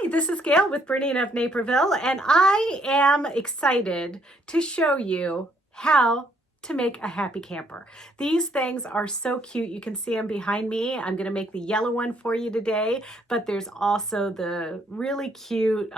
Hi, this is Gayle with BERNINA of Naperville, and I am excited to show you how to make a happy camper. These things are so cute. You can see them behind me. I'm going to make the yellow one for you today, but there's also the really cute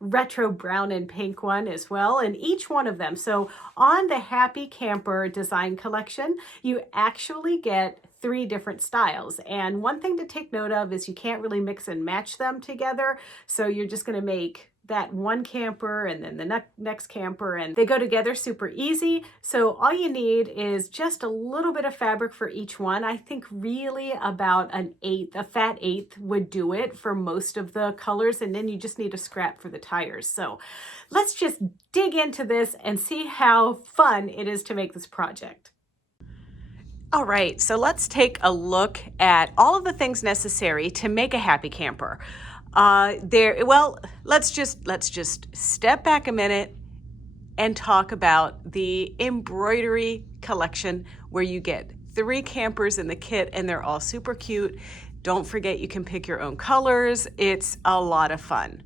retro brown and pink one as well, and each one of them. So on the Happy Camper Design Collection, you actually get 3 different styles. And one thing to take note of is you can't really mix and match them together. So you're just going to make that one camper and then the next camper, and they go together super easy. So all you need is just a little bit of fabric for each one. I think really about a fat eighth would do it for most of the colors, and then you just need a scrap for the tires. So let's just dig into this and see how fun it is to make this project. All right, so let's take a look at all of the things necessary to make a happy camper. Let's just step back a minute and talk about the embroidery collection, where you get 3 campers in the kit and they're all super cute. Don't forget you can pick your own colors. It's a lot of fun.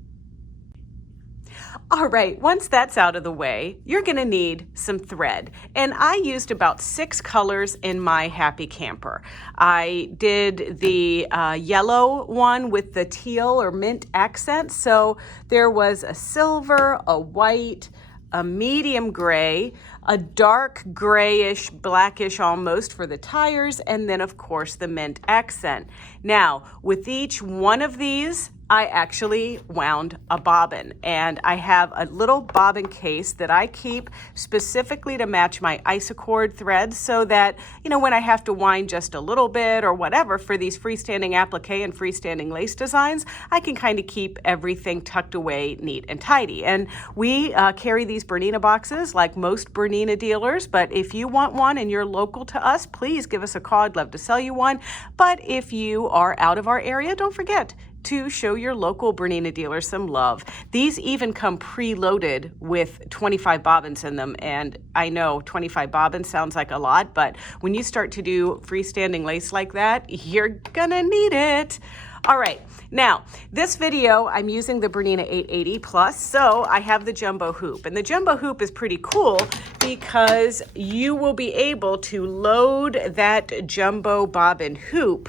All right, once that's out of the way, you're gonna need some thread. And I used about 6 colors in my happy camper. I did the yellow one with the teal or mint accent. So there was a silver, a white, a medium gray, a dark grayish, blackish almost for the tires, and then of course the mint accent. Now, with each one of these, I actually wound a bobbin, and I have a little bobbin case that I keep specifically to match my isocord threads, so that, you know, when I have to wind just a little bit or whatever for these freestanding applique and freestanding lace designs, I can kind of keep everything tucked away neat and tidy. And we carry these Bernina boxes like most Bernina dealers, but if you want one and you're local to us, please give us a call. I'd love to sell you one. But if you are out of our area, don't forget to show your local Bernina dealer some love. These even come preloaded with 25 bobbins in them, and I know 25 bobbins sounds like a lot, but when you start to do freestanding lace like that, you're gonna need it. All right, now this video I'm using the Bernina 880 Plus, so I have the jumbo hoop, and the jumbo hoop is pretty cool because you will be able to load that jumbo bobbin hoop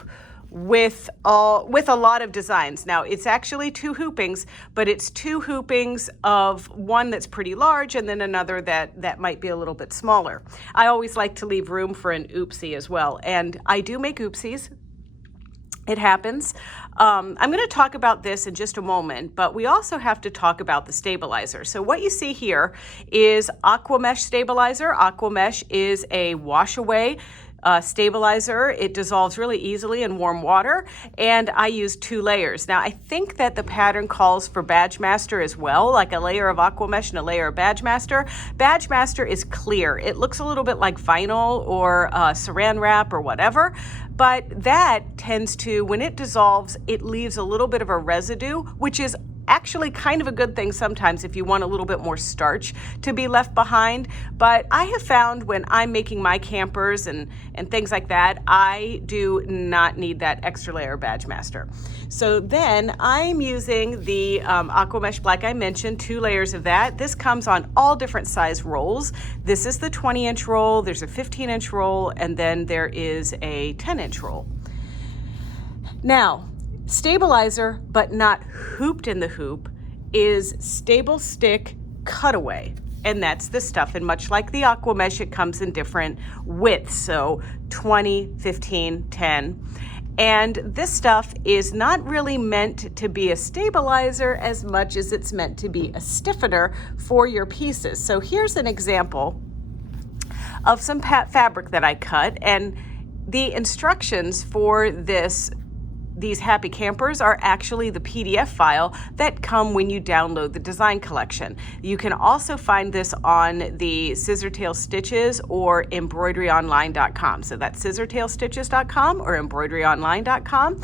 with a lot of designs. Now it's actually 2 hoopings, but it's 2 hoopings of one that's pretty large and then another that might be a little bit smaller. I always like to leave room for an oopsie as well, and I do make oopsies. It happens. I'm going to talk about this in just a moment, but we also have to talk about the stabilizer. So what you see here is Aqua Mesh stabilizer. Aqua Mesh is a wash away stabilizer. It dissolves really easily in warm water, and I use 2 layers. Now I think that the pattern calls for Badge Master as well, like a layer of Aqua Mesh and a layer of Badge Master. Badge Master is clear. It looks a little bit like vinyl or saran wrap or whatever, but that tends to, when it dissolves, it leaves a little bit of a residue, which is actually kind of a good thing sometimes if you want a little bit more starch to be left behind. But I have found when I'm making my campers and things like that, I do not need that extra layer of Badge Master. So then I'm using the Aqua Mesh Black I mentioned, 2 layers of that. This comes on all different size rolls. This is the 20-inch roll, there's a 15-inch roll, and then there is a 10-inch roll. Now, stabilizer, but not hooped in the hoop, is Stable Stick Cutaway. And that's the stuff. And much like the Aqua Mesh, it comes in different widths. So 20, 15, 10. And this stuff is not really meant to be a stabilizer as much as it's meant to be a stiffener for your pieces. So here's an example of some fabric that I cut. And the instructions for these happy campers are actually the PDF file that come when you download the design collection. You can also find this on the Scissortail Stitches or embroideryonline.com. So that's scissortailstitches.com or embroideryonline.com.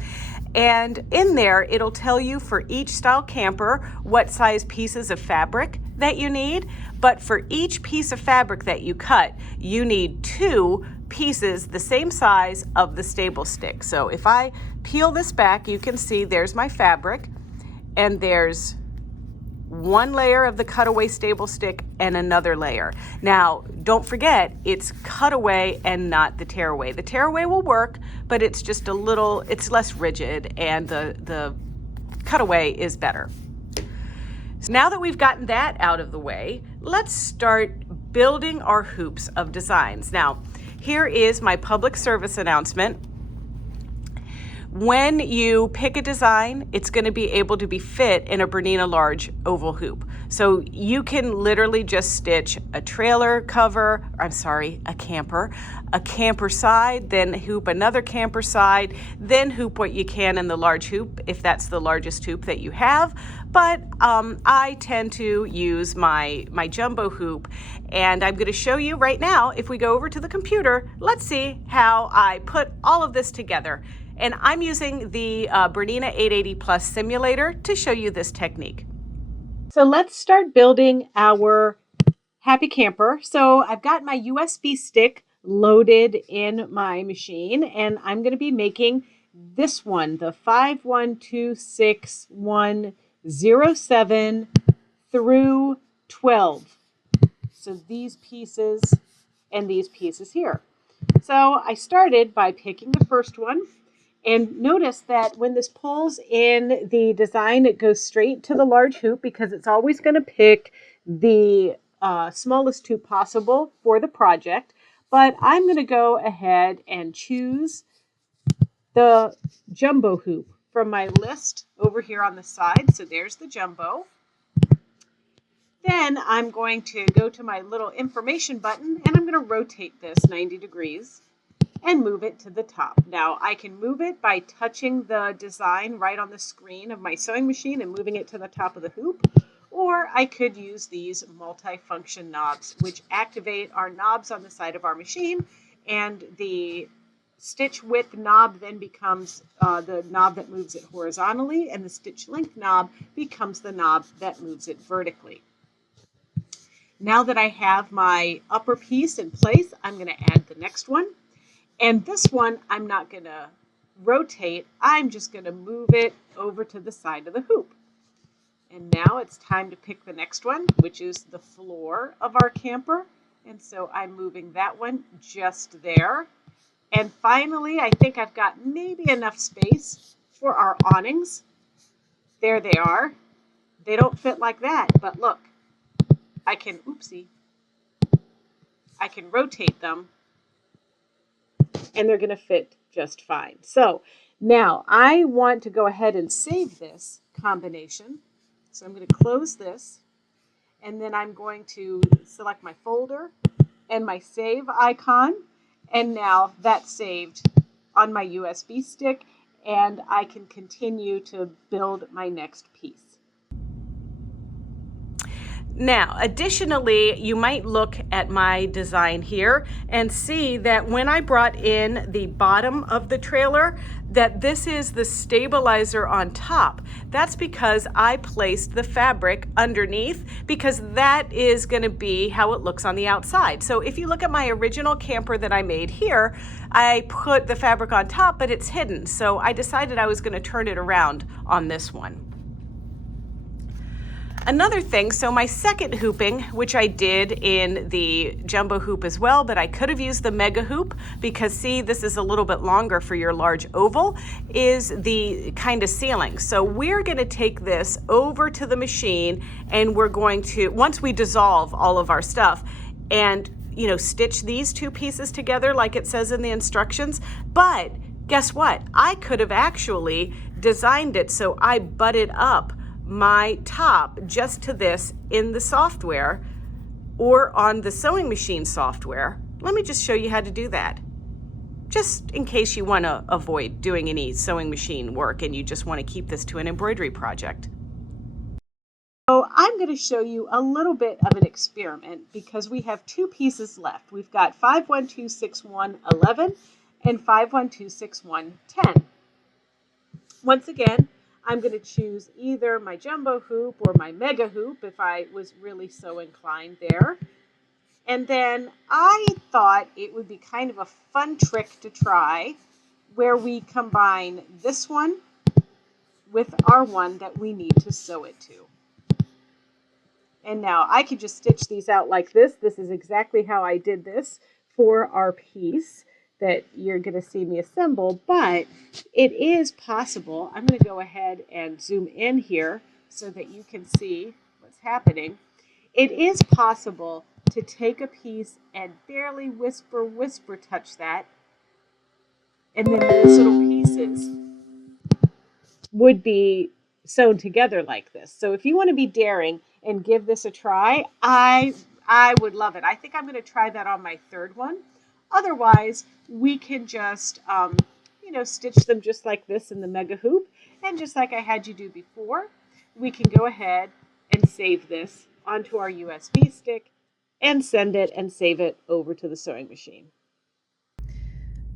And in there, it'll tell you for each style camper what size pieces of fabric that you need. But for each piece of fabric that you cut, you need 2 pieces the same size of the stable stick. So if I peel this back, you can see there's my fabric. and there's one layer of the cutaway stable stick and another layer. Now, don't forget, it's cutaway and not the tearaway. The tearaway will work, but it's just a little, it's less rigid, and the cutaway is better. So now that we've gotten that out of the way, let's start building our hoops of designs. Now, here is my public service announcement. When you pick a design, it's going to be able to be fit in a Bernina large oval hoop. So you can literally just stitch a trailer cover, a camper side, then hoop another camper side, then hoop what you can in the large hoop if that's the largest hoop that you have. But I tend to use my jumbo hoop, and I'm going to show you right now. If we go over to the computer, let's see how I put all of this together. And I'm using the Bernina 880 Plus simulator to show you this technique. So let's start building our happy camper. So I've got my USB stick loaded in my machine, and I'm going to be making this one, the 5126-107 through 12. So these pieces and these pieces here. So I started by picking the first one. And notice that when this pulls in the design, it goes straight to the large hoop because it's always going to pick the smallest hoop possible for the project. But I'm going to go ahead and choose the jumbo hoop from my list over here on the side. So there's the jumbo. Then I'm going to go to my little information button, and I'm going to rotate this 90 degrees. And move it to the top. Now I can move it by touching the design right on the screen of my sewing machine and moving it to the top of the hoop, or I could use these multi-function knobs, which activate our knobs on the side of our machine, and the stitch width knob then becomes the knob that moves it horizontally, and the stitch length knob becomes the knob that moves it vertically. Now that I have my upper piece in place, I'm going to add the next one. And this one, I'm not going to rotate. I'm just going to move it over to the side of the hoop. And now it's time to pick the next one, which is the floor of our camper. And so I'm moving that one just there. And finally, I think I've got maybe enough space for our awnings. There they are. They don't fit like that, but look, I can rotate them, and they're going to fit just fine. So now I want to go ahead and save this combination. So I'm going to close this, and then I'm going to select my folder and my save icon. And now that's saved on my USB stick, and I can continue to build my next piece. Now, additionally, you might look at my design here and see that when I brought in the bottom of the trailer, that this is the stabilizer on top. That's because I placed the fabric underneath, because that is going to be how it looks on the outside. So if you look at my original camper that I made here, I put the fabric on top, but it's hidden. So I decided I was going to turn it around on this one. Another thing, so my second hooping, which I did in the jumbo hoop as well, but I could have used the mega hoop because, see, this is a little bit longer for your large oval, is the kind of ceiling. So we're going to take this over to the machine, and we're going to, once we dissolve all of our stuff, and stitch these two pieces together like it says in the instructions. But guess what? I could have actually designed it so I butted up my top just to this in the software or on the sewing machine software. Let me just show you how to do that, just in case you want to avoid doing any sewing machine work and you just want to keep this to an embroidery project. So I'm going to show you a little bit of an experiment because we have two pieces left. We've got 5126111 and 5126110. Once again, I'm going to choose either my jumbo hoop or my mega hoop if I was really so inclined there. And then I thought it would be kind of a fun trick to try where we combine this one with our one that we need to sew it to. And now I could just stitch these out like this. This is exactly how I did this for our piece that you're going to see me assemble, but it is possible. I'm going to go ahead and zoom in here so that you can see what's happening. It is possible to take a piece and barely whisper touch that, and then those little pieces would be sewn together like this. So if you want to be daring and give this a try, I would love it. I think I'm going to try that on my third one. Otherwise, we can just, stitch them just like this in the mega hoop. And just like I had you do before, we can go ahead and save this onto our USB stick and send it and save it over to the sewing machine.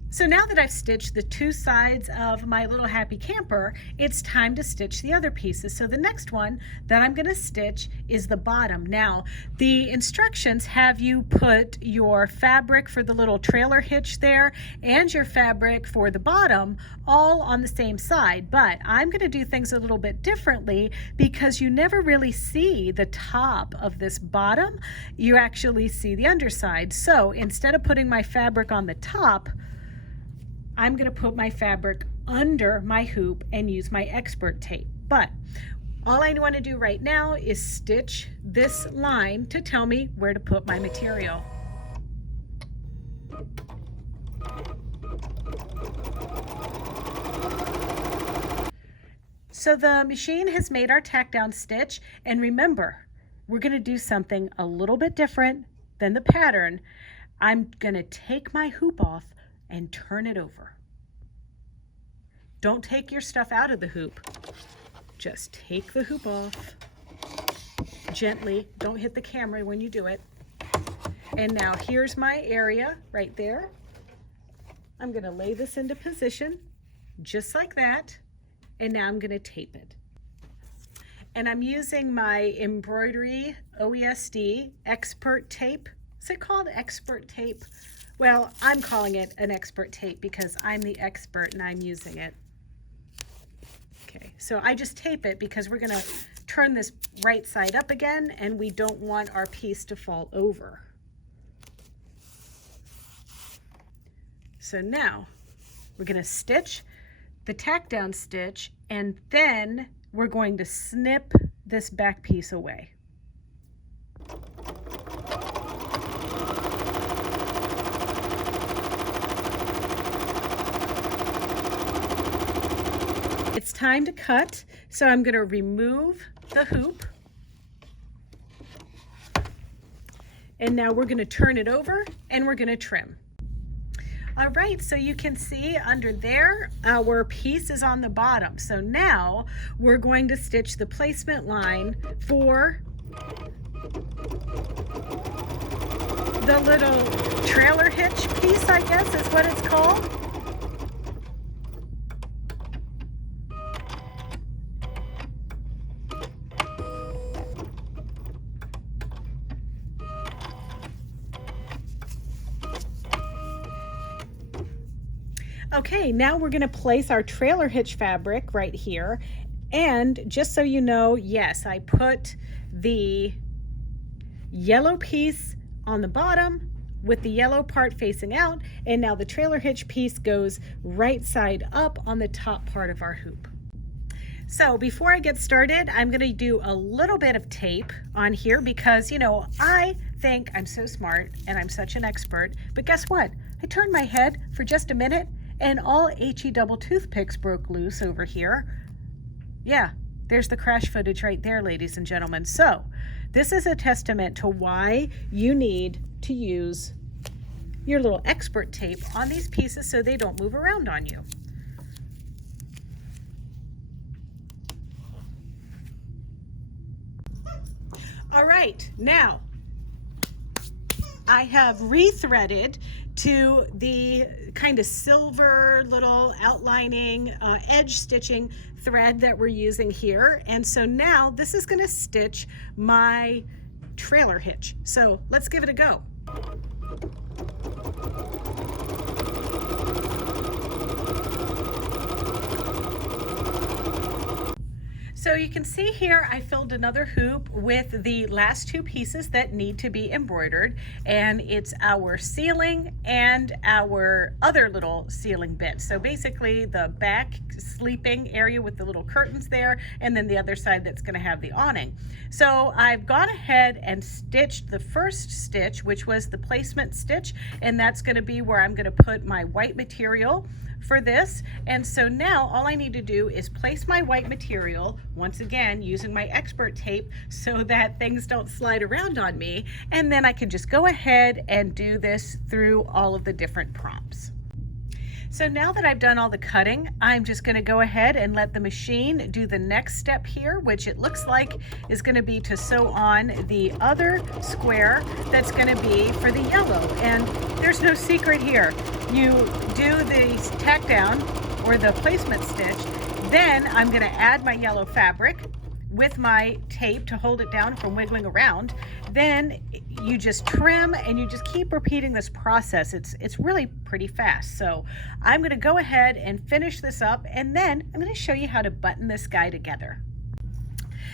So now that I've stitched the two sides of my little happy camper, it's time to stitch the other pieces. So the next one that I'm going to stitch is the bottom. Now, the instructions have you put your fabric for the little trailer hitch there and your fabric for the bottom all on the same side, but I'm going to do things a little bit differently because you never really see the top of this bottom. You actually see the underside. So instead of putting my fabric on the top, I'm going to put my fabric under my hoop and use my expert tape. But all I want to do right now is stitch this line to tell me where to put my material. So the machine has made our tack down stitch, and remember, we're going to do something a little bit different than the pattern. I'm going to take my hoop off and turn it over. Don't take your stuff out of the hoop. Just take the hoop off gently. Don't hit the camera when you do it. And now here's my area right there. I'm going to lay this into position just like that. And now I'm going to tape it. And I'm using my Embroidery OESD expert tape. Is it called expert tape? Well, I'm calling it an expert tape because I'm the expert and I'm using it. Okay, so I just tape it because we're going to turn this right side up again and we don't want our piece to fall over. So now we're going to stitch the tack down stitch and then we're going to snip this back piece away. It's time to cut, so I'm going to remove the hoop. And now we're going to turn it over and we're going to trim. All right, so you can see under there, our piece is on the bottom. So now we're going to stitch the placement line for the little trailer hitch piece, I guess is what it's called. Okay, now we're going to place our trailer hitch fabric right here. And just so you know, yes, I put the yellow piece on the bottom with the yellow part facing out, and now the trailer hitch piece goes right side up on the top part of our hoop. So before I get started, I'm going to do a little bit of tape on here because, you know, I think I'm so smart and I'm such an expert, but guess what? I turned my head for just a minute and all HE double toothpicks broke loose over here. Yeah, there's the crash footage right there, ladies and gentlemen. So this is a testament to why you need to use your little expert tape on these pieces so they don't move around on you. All right, now I have rethreaded to the kind of silver little outlining edge stitching thread that we're using here. And so now this is going to stitch my trailer hitch. So let's give it a go. So you can see here I filled another hoop with the last two pieces that need to be embroidered, and it's our ceiling and our other little ceiling bit. So basically the back sleeping area with the little curtains there, and then the other side that's going to have the awning. So I've gone ahead and stitched the first stitch, which was the placement stitch, and that's going to be where I'm going to put my white material for this. And so now all I need to do is place my white material, once again using my expert tape so that things don't slide around on me, and then I can just go ahead and do this through all of the different prompts. So now that I've done all the cutting, I'm just going to go ahead and let the machine do the next step here, which it looks like is going to be to sew on the other square that's going to be for the yellow. And there's no secret here. You do the tack down or the placement stitch, then I'm going to add my yellow fabric with my tape to hold it down from wiggling around. Then you just trim and you just keep repeating this process. It's really pretty fast. So I'm going to go ahead and finish this up, and then I'm going to show you how to button this guy together.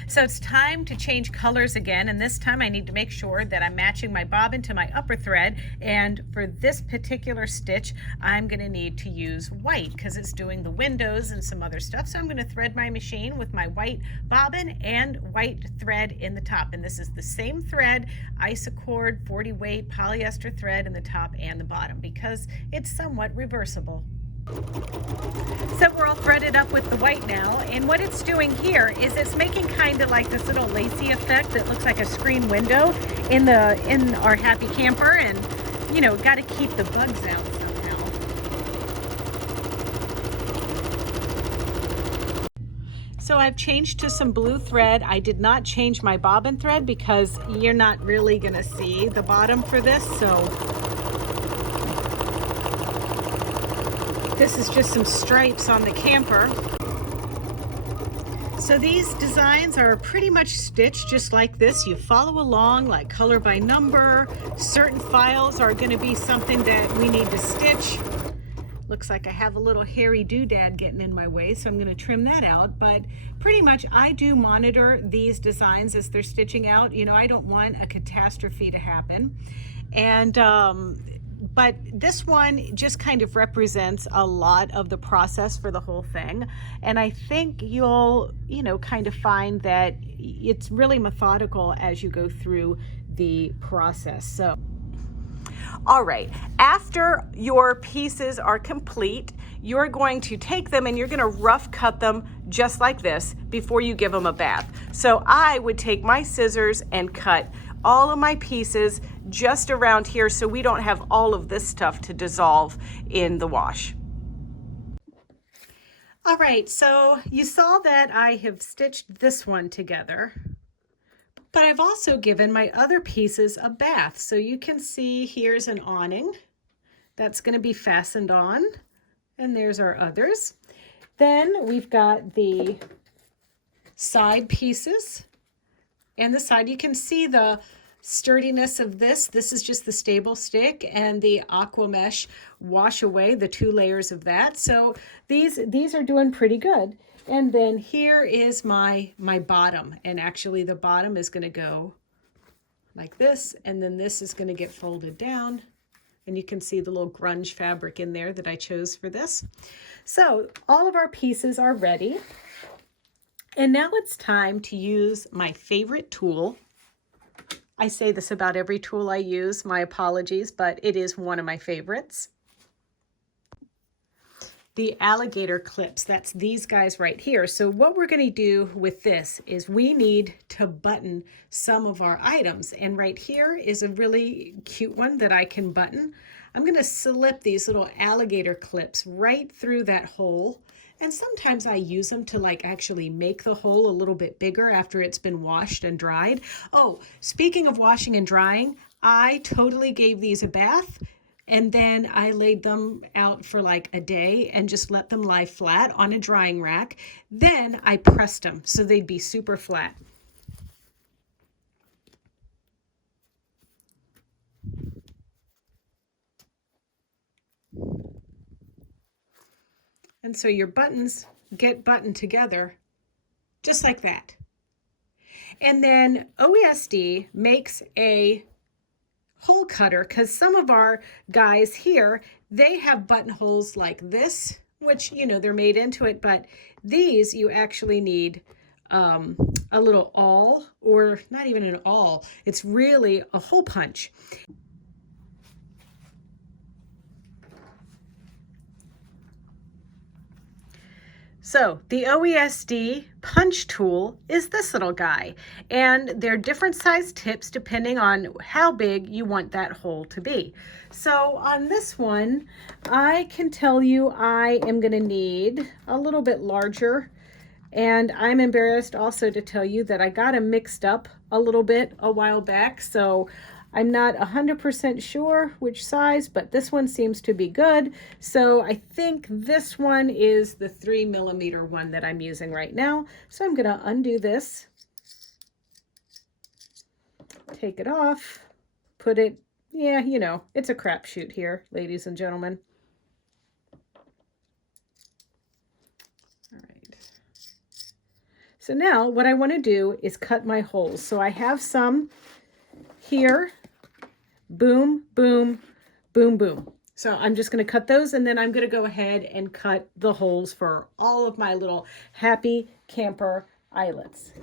So it's time to change colors again, and this time I need to make sure that I'm matching my bobbin to my upper thread, and for this particular stitch I'm going to need to use white because it's doing the windows and some other stuff. So I'm going to thread my machine with my white bobbin and white thread in the top, and this is the same thread, Isocord 40 weight polyester thread in the top and the bottom because it's somewhat reversible. So we're all threaded up with the white now, and what it's doing here is it's making kind of like this little lacy effect that looks like a screen window in our happy camper, and you know, got to keep the bugs out somehow. So I've changed to some blue thread. I did not change my bobbin thread because you're not really going to see the bottom for this, so this is just some stripes on the camper. So these designs are pretty much stitched just like this. You follow along like color by number. Certain files are going to be something that we need to stitch. Looks like I have a little hairy doodad getting in my way, so I'm going to trim that out. But pretty much I do monitor these designs as they're stitching out. You know, I don't want a catastrophe to happen. And but this one just kind of represents a lot of the process for the whole thing. And I think you'll, you know, kind of find that it's really methodical as you go through the process. So, all right, after your pieces are complete, you're going to take them and you're going to rough cut them just like this before you give them a bath. So I would take my scissors and cut all of my pieces just around here so we don't have all of this stuff to dissolve in the wash. All right, so you saw that I have stitched this one together, but I've also given my other pieces a bath. So you can see here's an awning that's going to be fastened on, and there's our others. Then we've got the side pieces. And the side, you can see the sturdiness of this. This is just the stable stick and the aqua mesh wash away the 2 layers of that. So these are doing pretty good. And then here is my bottom. And actually the bottom is going to go like this. And then this is going to get folded down. And you can see the little grunge fabric in there that I chose for this. So all of our pieces are ready. And now it's time to use my favorite tool. I say this about every tool I use, my apologies, but it is one of my favorites. The alligator clips, that's these guys right here. So what we're going to do with this is we need to button some of our items. And right here is a really cute one that I can button. I'm going to slip these little alligator clips right through that hole. And sometimes I use them to like actually make the hole a little bit bigger after it's been washed and dried. Oh, speaking of washing and drying, I totally gave these a bath, and then I laid them out for like a day and just let them lie flat on a drying rack. Then I pressed them so they'd be super flat. And so your buttons get buttoned together just like that. And then OESD makes a hole cutter because some of our guys here, they have buttonholes like this, which, you know, they're made into it, but these you actually need a little awl, or not even an awl. It's really a hole punch. So the OESD punch tool is this little guy, and they're different size tips depending on how big you want that hole to be. So on this one, I can tell you I am going to need a little bit larger, and I'm embarrassed also to tell you that I got them mixed up a little bit a while back, so I'm not 100% sure which size, but this one seems to be good. So I think this one is the 3mm one that I'm using right now. So I'm gonna undo this, take it off, put it, yeah, you know, it's a crapshoot here, ladies and gentlemen. All right. So now what I wanna do is cut my holes. So I have some here. Boom, boom, boom, boom. So I'm just going to cut those, and then I'm going to go ahead and cut the holes for all of my little happy camper eyelets.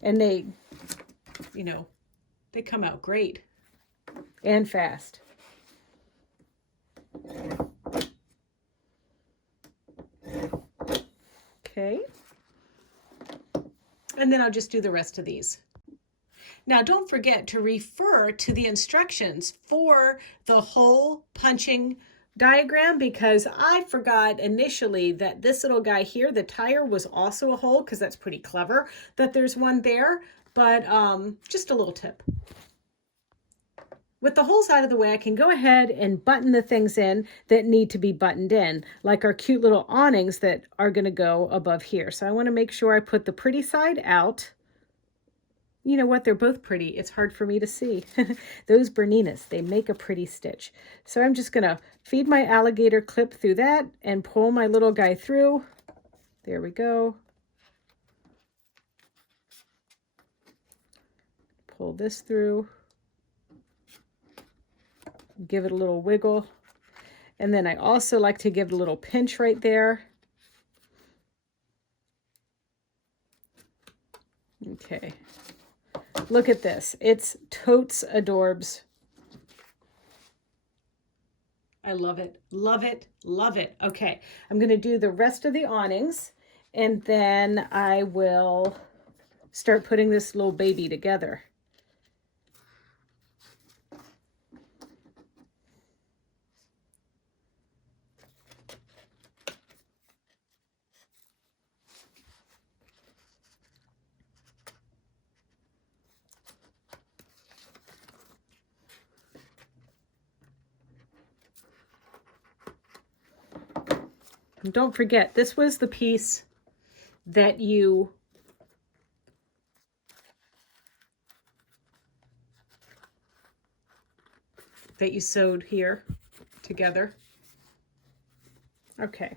And they, you know, they come out great and fast. Okay. And then I'll just do the rest of these. Now don't forget to refer to the instructions for the hole punching diagram, because I forgot initially that this little guy here, the tire, was also a hole, because that's pretty clever that there's one there, but just a little tip. With the holes out of the way, I can go ahead and button the things in that need to be buttoned in, like our cute little awnings that are going to go above here. So I want to make sure I put the pretty side out. You know what? They're both pretty. It's hard for me to see. Those Berninas, they make a pretty stitch. So I'm just going to feed my alligator clip through that and pull my little guy through. There we go. Pull this through. Give it a little wiggle. And then I also like to give it a little pinch right there. Okay. Look at this. It's totes adorbs. I love it. Love it. Love it. Okay. I'm going to do the rest of the awnings, and then I will start putting this little baby together. And don't forget, this was the piece that you sewed here together. Okay.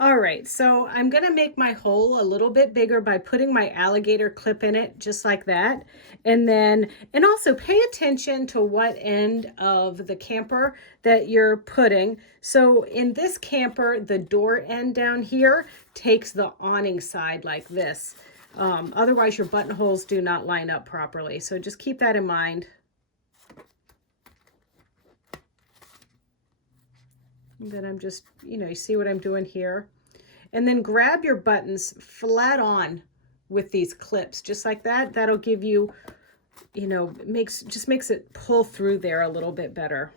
All right, so I'm gonna make my hole a little bit bigger by putting my alligator clip in it, just like that. And also pay attention to what end of the camper that you're putting. So in this camper, the door end down here takes the awning side like this. Otherwise your buttonholes do not line up properly. So just keep that in mind. And then I'm just, you know, you see what I'm doing here. And then grab your buttons flat on with these clips, just like that. That'll give you, you know, just makes it pull through there a little bit better.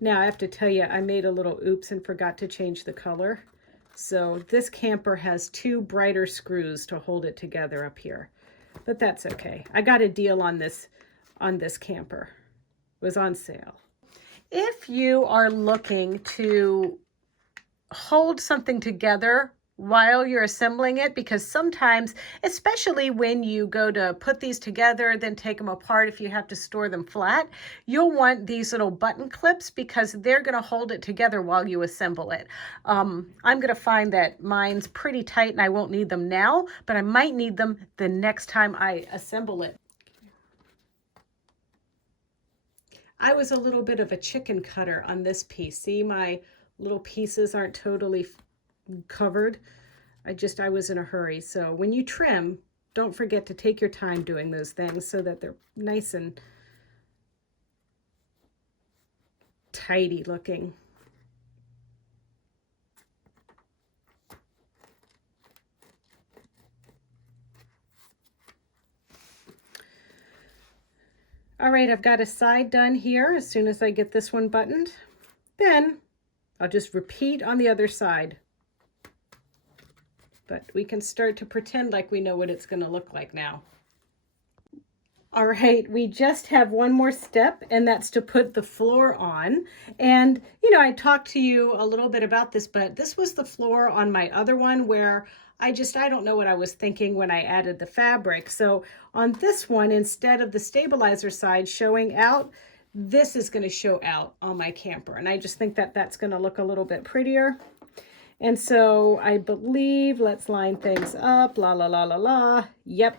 Now I have to tell you, I made a little oops and forgot to change the color. So this camper has 2 brighter screws to hold it together up here, but that's okay. I got a deal on this camper. It was on sale. If you are looking to hold something together while you're assembling it, because sometimes, especially when you go to put these together, then take them apart if you have to store them flat, you'll want these little button clips because they're going to hold it together while you assemble it. I'm going to find that mine's pretty tight and I won't need them now, but I might need them the next time I assemble it. I was a little bit of a chicken cutter on this piece. See, my little pieces aren't totally covered. I was in a hurry. So when you trim, don't forget to take your time doing those things so that they're nice and tidy looking. All right, I've got a side done here. As soon as I get this one buttoned, then I'll just repeat on the other side. But we can start to pretend like we know what it's going to look like now. All right, we just have one more step, and that's to put the floor on. And, you know, I talked to you a little bit about this, but this was the floor on my other one where I don't know what I was thinking when I added the fabric. So on this one, instead of the stabilizer side showing out, this is going to show out on my camper. And I just think that that's going to look a little bit prettier. And so I believe, let's line things up, la, la, la, la, la. Yep.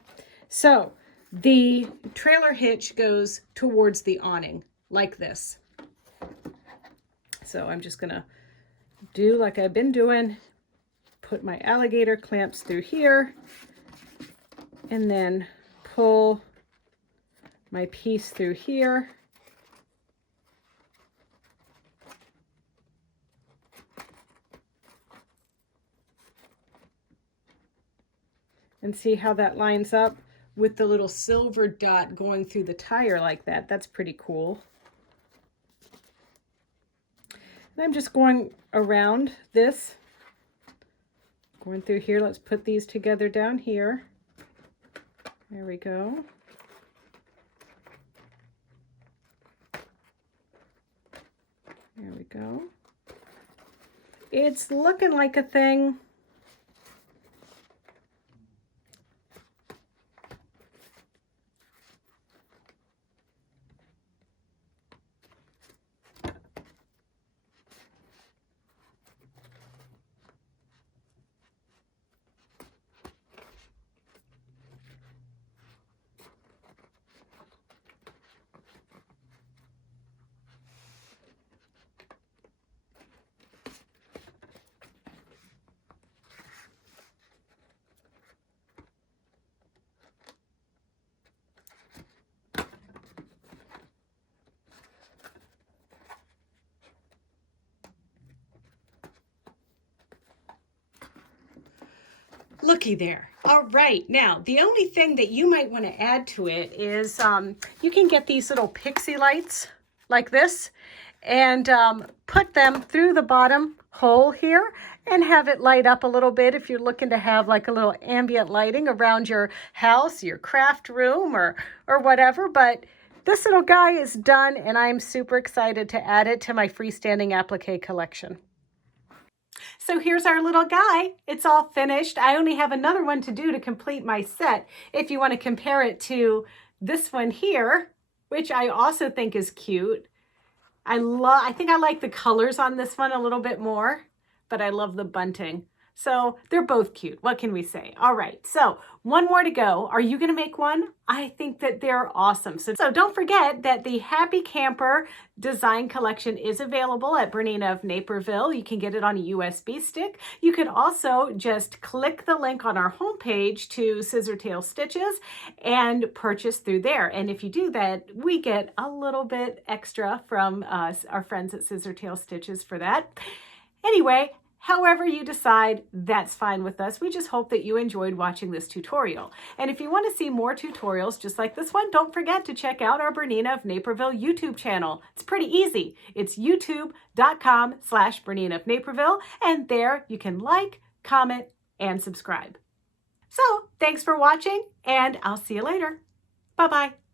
So the trailer hitch goes towards the awning like this. So I'm just going to do like I've been doing, put my alligator clamps through here, and then pull my piece through here. And see how that lines up with the little silver dot going through the tire like that. That's pretty cool. And I'm just going around this, going through here. Let's put these together down here. There we go. There we go. It's looking like a thing. Looky there. All right, now the only thing that you might want to add to it is you can get these little pixie lights like this and put them through the bottom hole here and have it light up a little bit if you're looking to have like a little ambient lighting around your house, your craft room, or whatever. But this little guy is done, and I'm super excited to add it to my freestanding applique collection. So here's our little guy. It's all finished. I only have another one to do to complete my set. If you want to compare it to this one here, which I also think is cute. I think I like the colors on this one a little bit more, but I love the bunting. So they're both cute. What can we say? All right, so one more to go. Are you gonna make one? I think that they're awesome. So don't forget that the Happy Camper design collection is available at BERNINA of Naperville. You can get it on a USB stick. You could also just click the link on our homepage to Scissortail Stitches and purchase through there. And if you do that, we get a little bit extra from us, our friends at Scissortail Stitches for that. Anyway, However you decide, that's fine with us. We just hope that you enjoyed watching this tutorial. And if you want to see more tutorials just like this one, don't forget to check out our Bernina of Naperville YouTube channel. It's pretty easy. It's youtube.com/Bernina of Naperville, and there you can like, comment, and subscribe. So thanks for watching, and I'll see you later. Bye-bye.